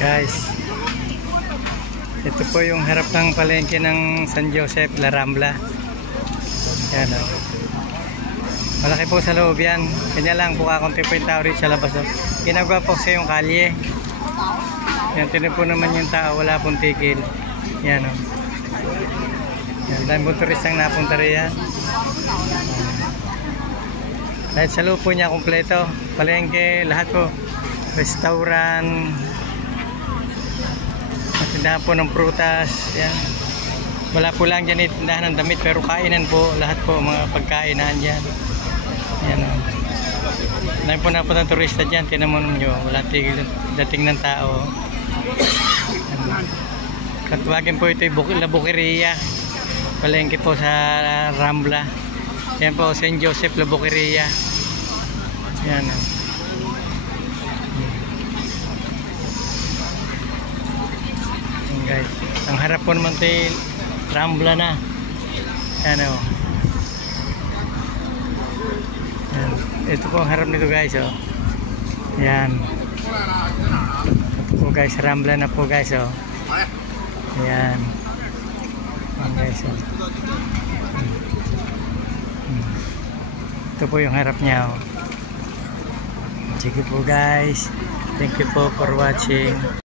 Guys, ito po yung harap ng palengke ng San Joseph, La Rambla. Yan o. Malaki po sa loob yan. Kanya lang po kakunti po yung tao rito sa labas. Ginagawa po sa yung kalye. Yan, tinan po naman yung tao, wala pong tigil. Yan o. Yan, dahil po turistang napunta rin yan. Dahil sa loob po niya kompleto. Palengke, lahat po. Restaurant, tindahan po ng prutas, yan. Wala po lang dyan tindahan ng damit, pero kainan po, lahat po mga pagkainan dyan. Yan o. Dahil po na po ng turista dyan, tinamon nyo, wala tigil dating ng tao. Katwagin po ito yung La Boqueria, palengke po sa Rambla. Yan po, St. Joseph, La Boqueria. Yan o. Guys, ang harap po naman tayo Rambla na. Ano? Yan. Ito po ang harap nito guys, oh. Yan. Ito po guys, Rambla na po guys, oh. Yan. Yan guys, oh. Ito po yung harap niya, oh. Sige po guys. Thank you po for watching.